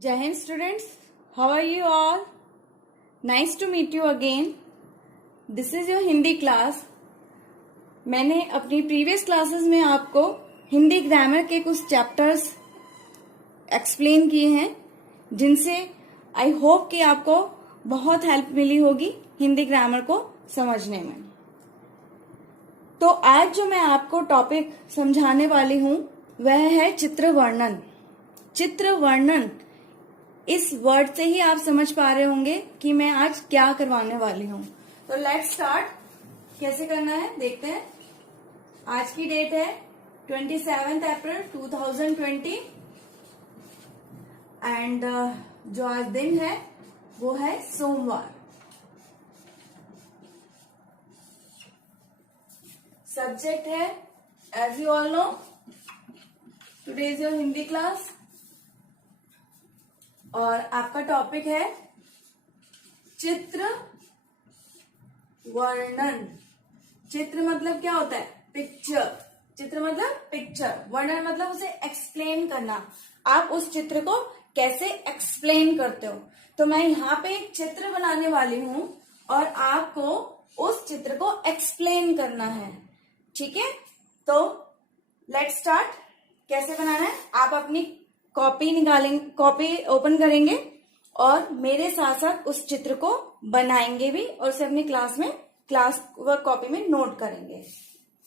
Jai Hind students, how are you all? Nice to meet you again. This is your Hindi class. मैंने अपनी previous classes में आपको Hindi grammar के कुछ chapters explain किए हैं, जिनसे आई होप कि आपको बहुत हेल्प मिली होगी हिंदी ग्रामर को समझने में। तो आज जो मैं आपको टॉपिक समझाने वाली हूं वह है चित्र वर्णन। चित्र वर्णन, इस वर्ड से ही आप समझ पा रहे होंगे कि मैं आज क्या करवाने वाली हूं। तो लेट्स स्टार्ट। कैसे करना है देखते हैं। आज की डेट है 27 अप्रैल 2020 एंड जो आज दिन है वो है सोमवार। सब्जेक्ट है as you all know, today is your Hindi class और आपका टॉपिक है चित्र वर्णन। चित्र मतलब क्या होता है? पिक्चर। चित्र मतलब पिक्चर, वर्णन मतलब उसे एक्सप्लेन करना। आप उस चित्र को कैसे एक्सप्लेन करते हो। तो मैं यहाँ पे एक चित्र बनाने वाली हूं और आपको उस चित्र को एक्सप्लेन करना है, ठीक है? तो लेट्स स्टार्ट। कैसे बनाना है, आप अपनी कॉपी निकालेंगे, कॉपी ओपन करेंगे और मेरे साथ साथ उस चित्र को बनाएंगे भी और उसे अपनी क्लास वर्क कॉपी में नोट करेंगे।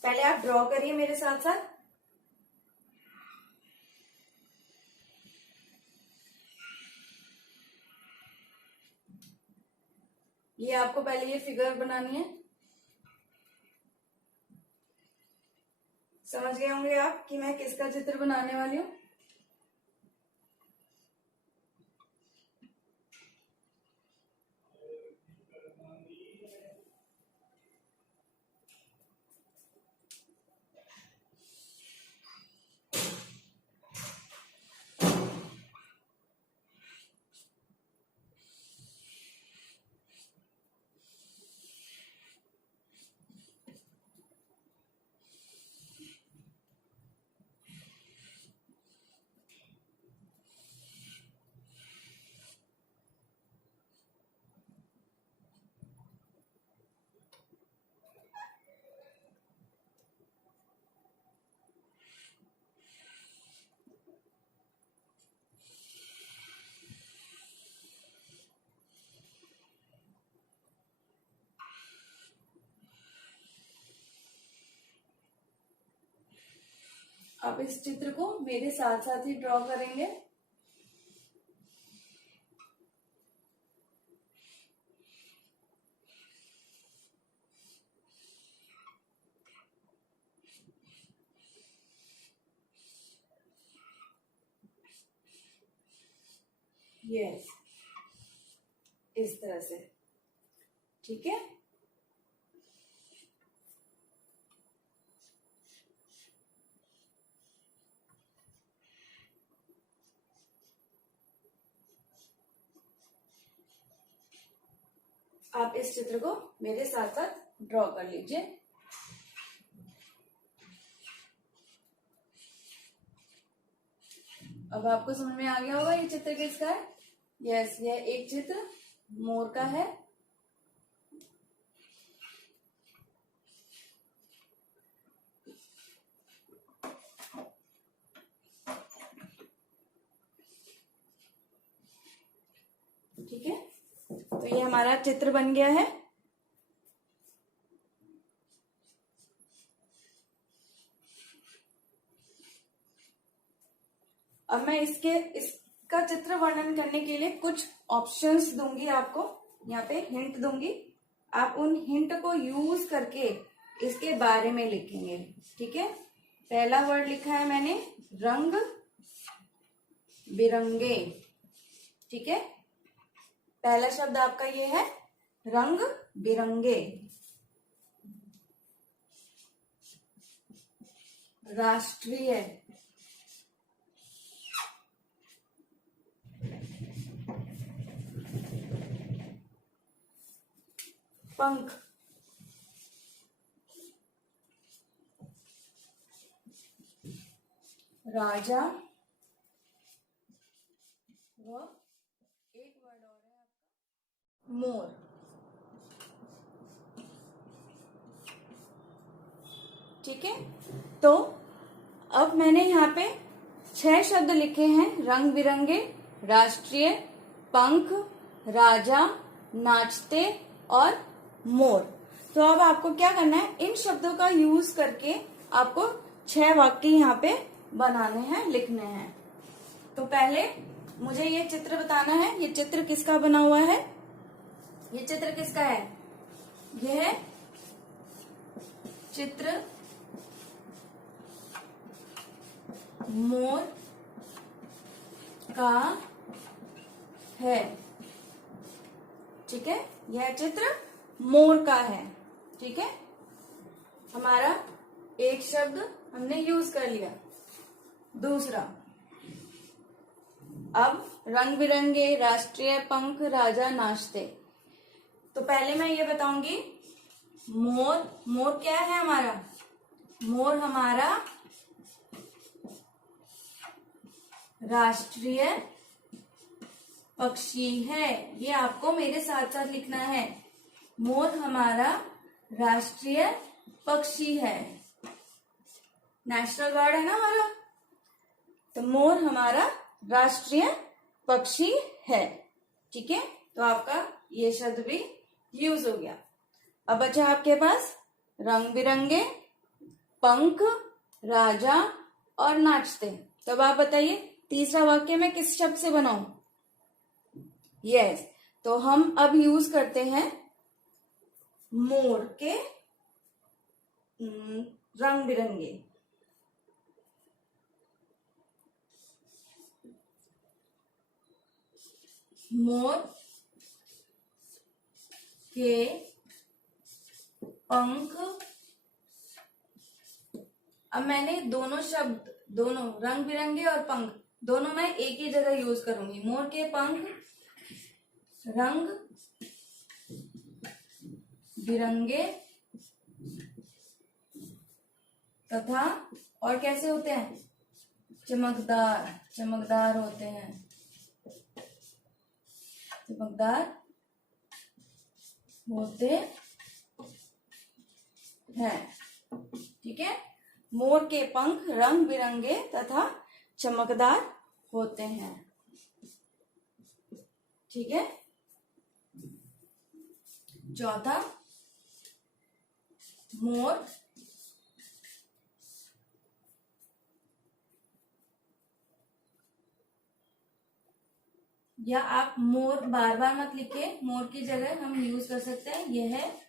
पहले आप ड्रॉ करिए मेरे साथ साथ। ये आपको पहले ये फिगर बनानी है। समझ गए होंगे आप कि मैं किसका चित्र बनाने वाली हूं। आप इस चित्र को मेरे साथ साथ ही ड्रॉ करेंगे। यस, इस तरह से, ठीक है? आप इस चित्र को मेरे साथ साथ ड्रॉ कर लीजिए। अब आपको समझ में आ गया होगा ये चित्र किसका है। यस, यह एक चित्र मोर का है। ठीक है, तो ये हमारा चित्र बन गया है। अब मैं इसका चित्र वर्णन करने के लिए कुछ ऑप्शंस दूंगी आपको, यहाँ पे हिंट दूंगी। आप उन हिंट को यूज करके इसके बारे में लिखेंगे, ठीक है? पहला वर्ड लिखा है मैंने रंग बिरंगे, ठीक है? पहला शब्द आपका ये है रंग बिरंगे। राष्ट्रीय, पंख, राजा, वह एक वर्ड और है आपका मोर। ठीक है, तो अब मैंने यहाँ पे 6 शब्द लिखे हैं, रंग बिरंगे, राष्ट्रीय, पंख, राजा, नाचते और मोर। तो अब आपको क्या करना है, इन शब्दों का यूज करके आपको 6 वाक्य यहाँ पे बनाने हैं, लिखने हैं। तो पहले मुझे ये चित्र बताना है, ये चित्र किसका बना हुआ है, ये चित्र किसका है, यह चित्र मोर का है। ठीक है, यह चित्र मोर का है। ठीक है, हमारा एक शब्द हमने यूज कर लिया। दूसरा, अब रंग बिरंगे, राष्ट्रीय, पंख, राजा, नाचते। तो पहले मैं ये बताऊंगी, मोर, मोर क्या है हमारा, मोर हमारा राष्ट्रीय पक्षी है। ये आपको मेरे साथ साथ लिखना है, मोर हमारा राष्ट्रीय पक्षी है, नेशनल बर्ड है ना हमारा। तो मोर हमारा राष्ट्रीय पक्षी है। ठीक है, तो आपका ये शब्द भी यूज हो गया। अब बचा आपके पास रंग बिरंगे, पंख, राजा और नाचते। तब आप बताइए तीसरा वाक्य मैं किस शब्द से बनाऊं। यस, तो हम अब यूज करते हैं मोर के रंग बिरंगे। मोर के पंख। अब मैंने दोनों शब्द, दोनों रंग बिरंगे और पंख, दोनों मैं एक ही जगह यूज करूंगी। मोर के पंख रंग बिरंगे तथा और कैसे होते हैं, चमकदार, चमकदार होते हैं, चमकदार होते हैं। ठीक है, मोर के पंख रंग बिरंगे तथा चमकदार होते हैं। ठीक है, चौथा, मोर या आप मोर बार बार मत लिखे, मोर की जगह हम यूज कर सकते हैं यह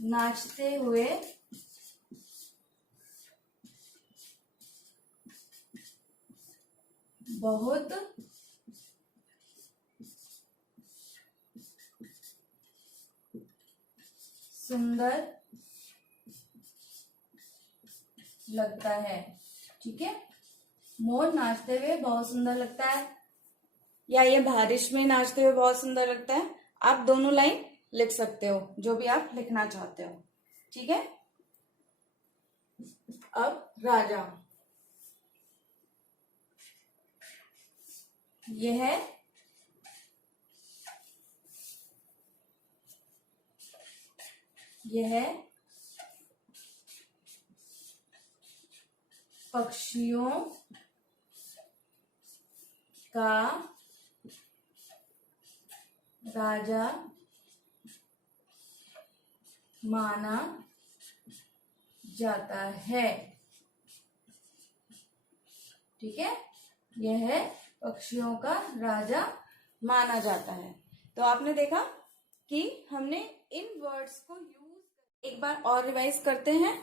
नाचते हुए बहुत सुंदर लगता है। ठीक है, मोर नाचते हुए बहुत सुंदर लगता है, या ये बारिश में नाचते हुए बहुत सुंदर लगता है। आप दोनों लाइन लिख सकते हो, जो भी आप लिखना चाहते हो। ठीक है, अब राजा, यह पक्षियों का राजा माना जाता है। ठीक है, यह पक्षियों का राजा माना जाता है। तो आपने देखा कि हमने इन वर्ड्स को यूज, एक बार और रिवाइज करते हैं।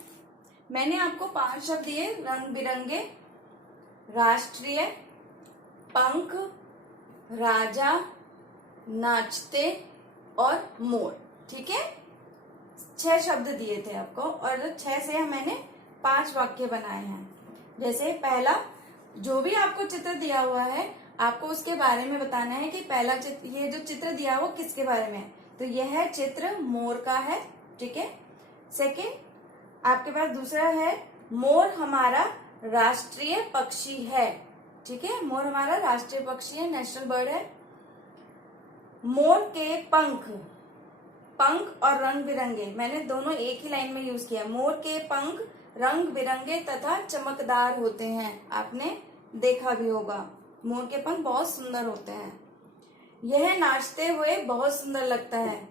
मैंने आपको 5 शब्द दिए, रंग बिरंगे, राष्ट्रीय, पंख, राजा, नाचते और मोर। ठीक है, 6 शब्द दिए थे आपको और 6 से मैंने 5 वाक्य बनाए हैं। जैसे पहला, जो भी आपको चित्र दिया हुआ है आपको उसके बारे में बताना है कि पहला चित्र, ये जो चित्र दिया हुआ किसके बारे में है। तो यह चित्र मोर का है। ठीक है, सेकंड आपके पास दूसरा है, मोर हमारा राष्ट्रीय पक्षी है। ठीक है, मोर हमारा राष्ट्रीय पक्षी है, नेशनल बर्ड है। मोर के पंख, पंख और रंग बिरंगे, मैंने दोनों एक ही लाइन में यूज किया। मोर के पंख रंग बिरंगे तथा चमकदार होते हैं। आपने देखा भी होगा, मोर के पंख बहुत सुंदर होते हैं। यह नाचते हुए बहुत सुंदर लगता है।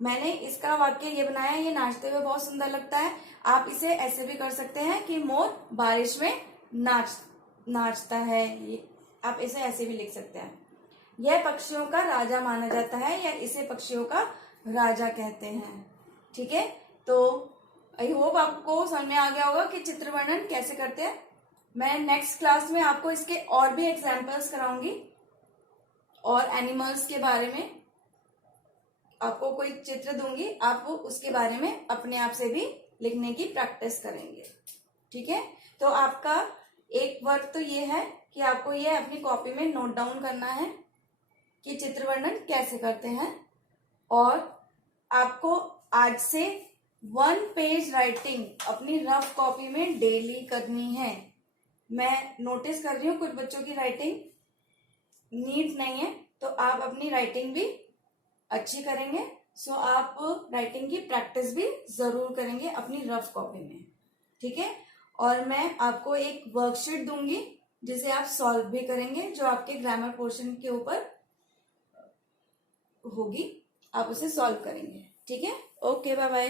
मैंने इसका वाक्य ये बनाया, ये नाचते हुए बहुत सुंदर लगता है। आप इसे ऐसे भी कर सकते हैं कि मोर बारिश में नाचता है, ये आप इसे ऐसे भी लिख सकते हैं। यह पक्षियों का राजा माना जाता है, या इसे पक्षियों का राजा कहते हैं। ठीक है, तो आई होप आपको समझ में आ गया होगा कि चित्र वर्णन कैसे करते हैं। मैं नेक्स्ट क्लास में आपको इसके और भी एग्जाम्पल्स कराऊंगी, और एनिमल्स के बारे में आपको कोई चित्र दूंगी, आप वो उसके बारे में अपने आप से भी लिखने की प्रैक्टिस करेंगे। ठीक है, तो आपका एक वर्क तो ये है कि आपको ये अपनी कॉपी में नोट डाउन करना है कि चित्र वर्णन कैसे करते हैं, और आपको आज से 1 पेज राइटिंग अपनी रफ कॉपी में डेली करनी है। मैं नोटिस कर रही हूँ कुछ बच्चों की राइटिंग नीट नहीं है, तो आप अपनी राइटिंग भी अच्छी करेंगे। सो आप राइटिंग की प्रैक्टिस भी जरूर करेंगे अपनी रफ कॉपी में। ठीक है, और मैं आपको एक वर्कशीट दूंगी जिसे आप सॉल्व भी करेंगे, जो आपके ग्रामर पोर्शन के ऊपर होगी, आप उसे सॉल्व करेंगे। ठीक है, ओके, बाय बाय।